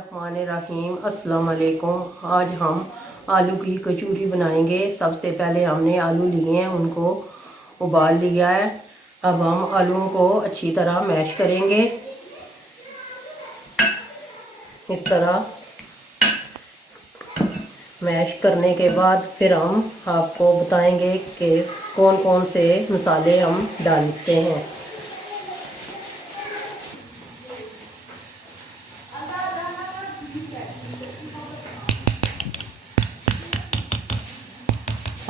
बिस्मिल्लाहिर्रहमानिर्रहीम। अस्सलाम वालेकुम। आज हम आलू की कचौरी बनाएंगे। सबसे पहले हमने आलू लिए हैं, उनको उबाल लिया है। अब हम आलूओं को अच्छी तरह मैश करेंगे। इस तरह मैश करने के बाद फिर हम आपको बताएंगे कि कौन कौन से मसाले हम डालते हैं।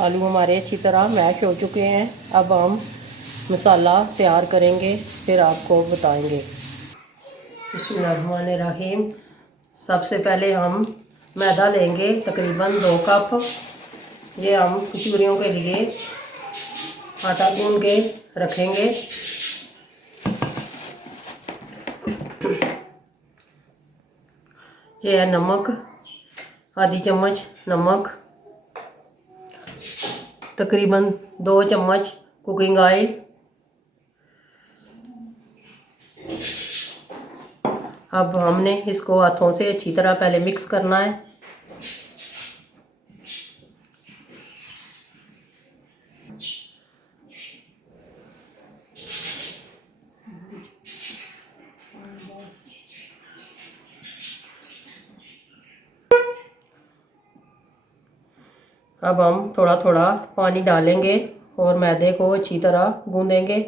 आलू हमारे अच्छी तरह मैश हो चुके हैं। अब हम मसाला तैयार करेंगे, फिर आपको बताएंगे। बिस्मिल्लाहिर्रहमानिर्रहीम। सबसे पहले हम मैदा लेंगे, तकरीबन 2 कप। ये हम कचौरियों के लिए आटा गूंद के रखेंगे। ये है नमक, आधी चम्मच नमक, तकरीबन 2 चम्मच कुकिंग ऑयल, अब हमने इसको हाथों से अच्छी तरह पहले मिक्स करना है। अब हम थोड़ा थोड़ा पानी डालेंगे और मैदे को अच्छी तरह गूंदेंगे।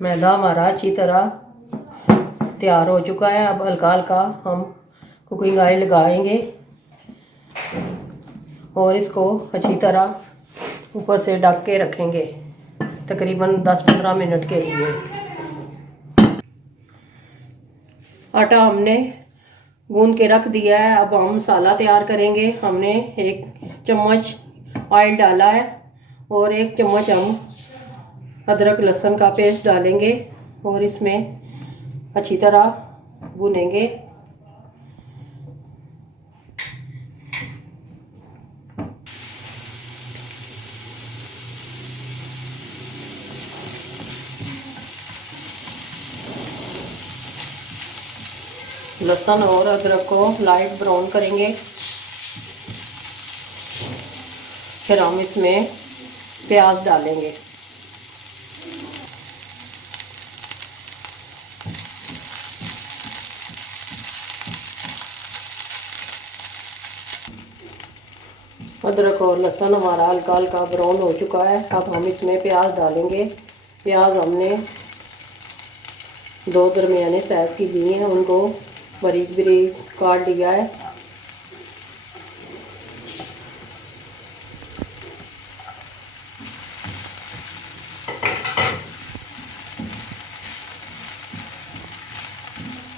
मैदा हमारा अच्छी तरह तैयार हो चुका है। अब हल्का हल्का हम कुकिंग ऑयल लगाएंगे और इसको अच्छी तरह ऊपर से ढक के रखेंगे तकरीबन 10-15 मिनट के लिए। आटा हमने गूंद के रख दिया है। अब हम मसाला तैयार करेंगे। हमने 1 चम्मच ऑयल डाला है और 1 चम्मच हम अदरक लहसुन का पेस्ट डालेंगे और इसमें अच्छी तरह भूनेंगे। लहसुन और अदरक को लाइट ब्राउन करेंगे। फिर हम इसमें प्याज डालेंगे। अदरक और लहसुन हमारा हल्का हल्का ब्राउन हो चुका है। अब हम इसमें प्याज डालेंगे। प्याज हमने 2 दरमियाने साइज की ली हैं, उनको बारीक बारीक काट लिया है।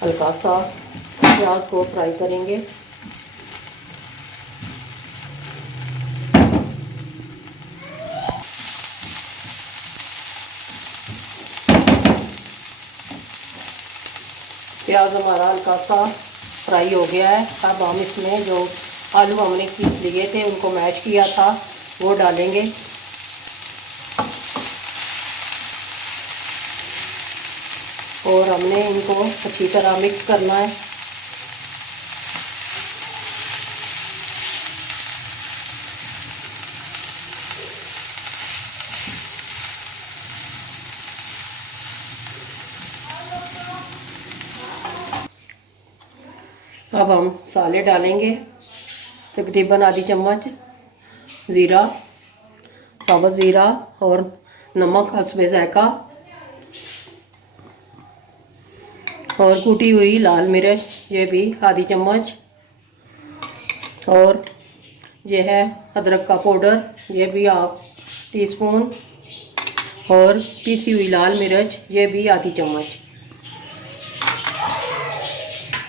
हल्का सा प्याज को फ्राई करेंगे। प्याज हमारा हल्का सा फ्राई हो गया है। अब हम इसमें जो आलू हमने पीस लिए थे, उनको मैश किया था, वो डालेंगे। और हमने इनको अच्छी तरह मिक्स करना है। अब हम मसाले डालेंगे, तकरीबन आधी चम्मच ज़ीरा, साबुत ज़ीरा और नमक हस्बे ज़ायक़ा और कूटी हुई लाल मिर्च, ये भी आधी चम्मच। और ये है अदरक का पाउडर, ये भी 1/2 टीस्पून। और पीसी हुई लाल मिर्च, ये भी आधी चम्मच।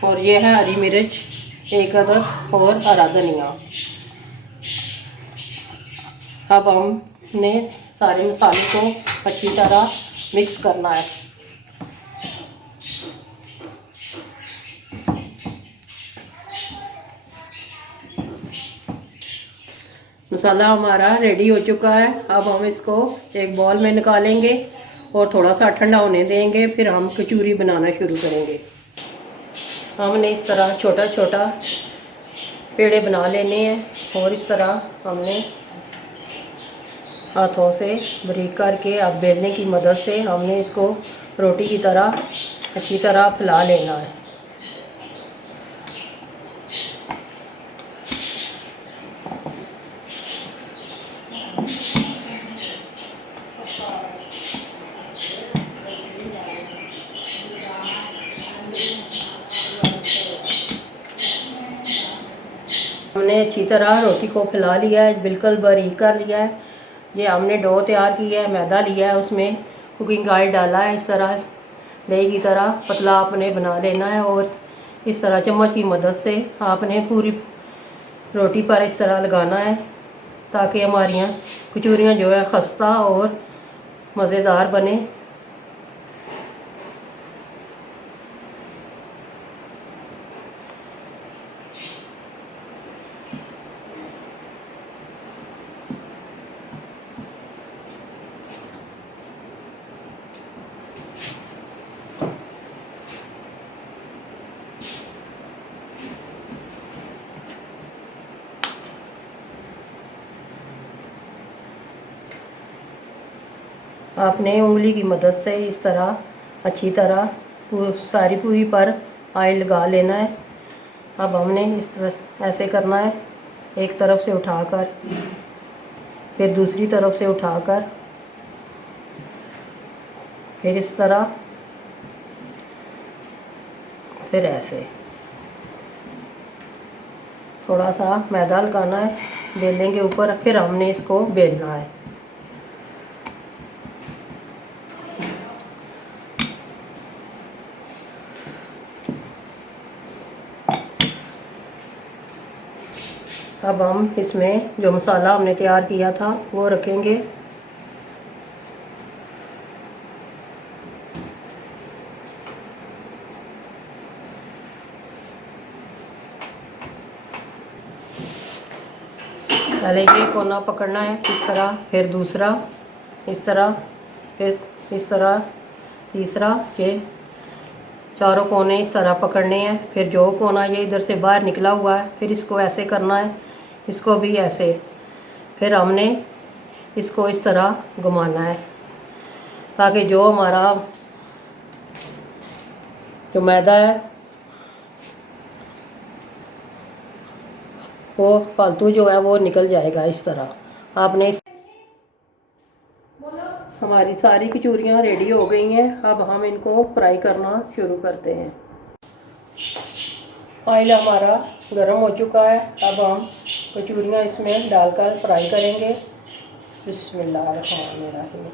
और ये है हरी मिर्च 1 अदद और हरा धनिया। अब हमने सारे मसाले को अच्छी तरह मिक्स करना है। मसाला हमारा रेडी हो चुका है। अब हम इसको एक बॉल में निकालेंगे और थोड़ा सा ठंडा होने देंगे, फिर हम कचौरी बनाना शुरू करेंगे। हमने इस तरह छोटा छोटा पेड़े बना लेने हैं और इस तरह हमने हाथों से बारीक करके अब बेलने की मदद से हमने इसको रोटी की तरह अच्छी तरह फैला लेना है। हमने अच्छी तरह रोटी को फैला लिया है, बिल्कुल बारीक कर लिया है। ये हमने डो तैयार किया है, मैदा लिया है, उसमें कुकिंग ऑयल डाला है। इस तरह दही की तरह पतला आपने बना लेना है और इस तरह चम्मच की मदद से आपने पूरी रोटी पर इस तरह लगाना है, ताकि हमारी कचौरियाँ जो है खस्ता और मज़ेदार बने। आपने उंगली की मदद से इस तरह अच्छी तरह सारी पूरी पर ऑयल लगा लेना है। अब हमने इस तरह ऐसे करना है, एक तरफ से उठाकर फिर दूसरी तरफ से उठाकर फिर इस तरह फिर ऐसे थोड़ा सा मैदा लगाना है बेलने के ऊपर, फिर हमने इसको बेलना है। अब हम इसमें जो मसाला हमने तैयार किया था वो रखेंगे। पहले ये कोना पकड़ना है इस तरह, फिर दूसरा इस तरह, फिर इस तरह तीसरा। ये चारों कोने इस तरह पकड़ने हैं। फिर जो कोना ये इधर से बाहर निकला हुआ है फिर इसको ऐसे करना है, इसको भी ऐसे। फिर हमने इसको इस तरह घुमाना है, ताकि जो हमारा जो मैदा है वो फालतू जो है वो निकल जाएगा। इस तरह आपने हमारी सारी कचौरियाँ रेडी हो गई हैं। अब हम इनको फ्राई करना शुरू करते हैं। ऑयल हमारा गर्म हो चुका है। अब हम कचौरियाँ इसमें डालकर फ्राई करेंगे। बिस्मिल्लाहिर्रहमानिर्रहीम।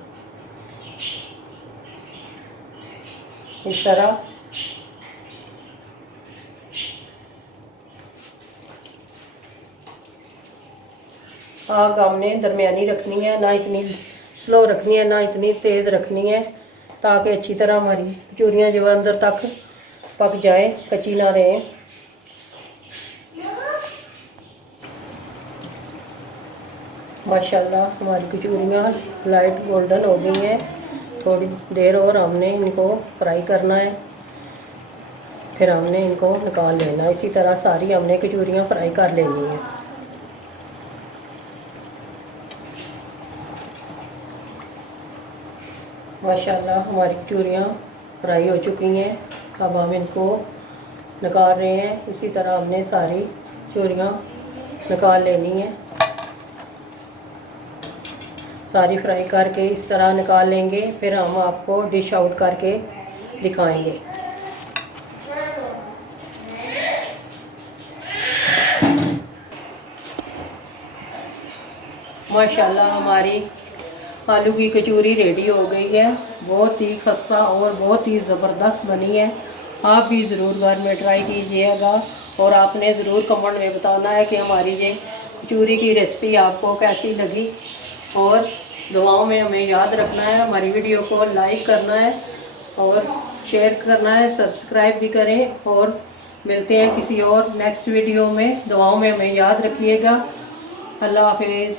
इस तरह आग हमने दरमियानी रखनी है, ना इतनी स्लो रखनी है ना इतनी तेज़ रखनी है, ताकि अच्छी तरह हमारी कचौरियाँ जो अंदर तक पक जाए, कच्ची ना रहे। माशाल्लाह हमारी कचौरियाँ लाइट गोल्डन हो गई हैं। थोड़ी देर और हमने इनको फ्राई करना है, फिर हमने इनको निकाल लेना। इसी तरह सारी हमने कचौरियाँ फ्राई कर लेनी है। माशाल्लाह हमारी कचौरियाँ फ्राई हो चुकी हैं। अब हम इनको निकाल रहे हैं। इसी तरह हमने सारी कचौरियाँ निकाल लेनी है। सारी फ्राई करके इस तरह निकाल लेंगे, फिर हम आपको डिश आउट करके दिखाएंगे। माशाल्लाह हमारी आलू की कचौरी रेडी हो गई है। बहुत ही खस्ता और बहुत ही ज़बरदस्त बनी है। आप भी ज़रूर घर में ट्राई कीजिएगा और आपने ज़रूर कमेंट में बताना है कि हमारी ये कचौरी की रेसिपी आपको कैसी लगी। और दुआओं में हमें याद रखना है, हमारी वीडियो को लाइक करना है और शेयर करना है, सब्सक्राइब भी करें। और मिलते हैं किसी और नेक्स्ट वीडियो में। दुआओं में हमें याद रखिएगा। अल्लाह हाफिज़।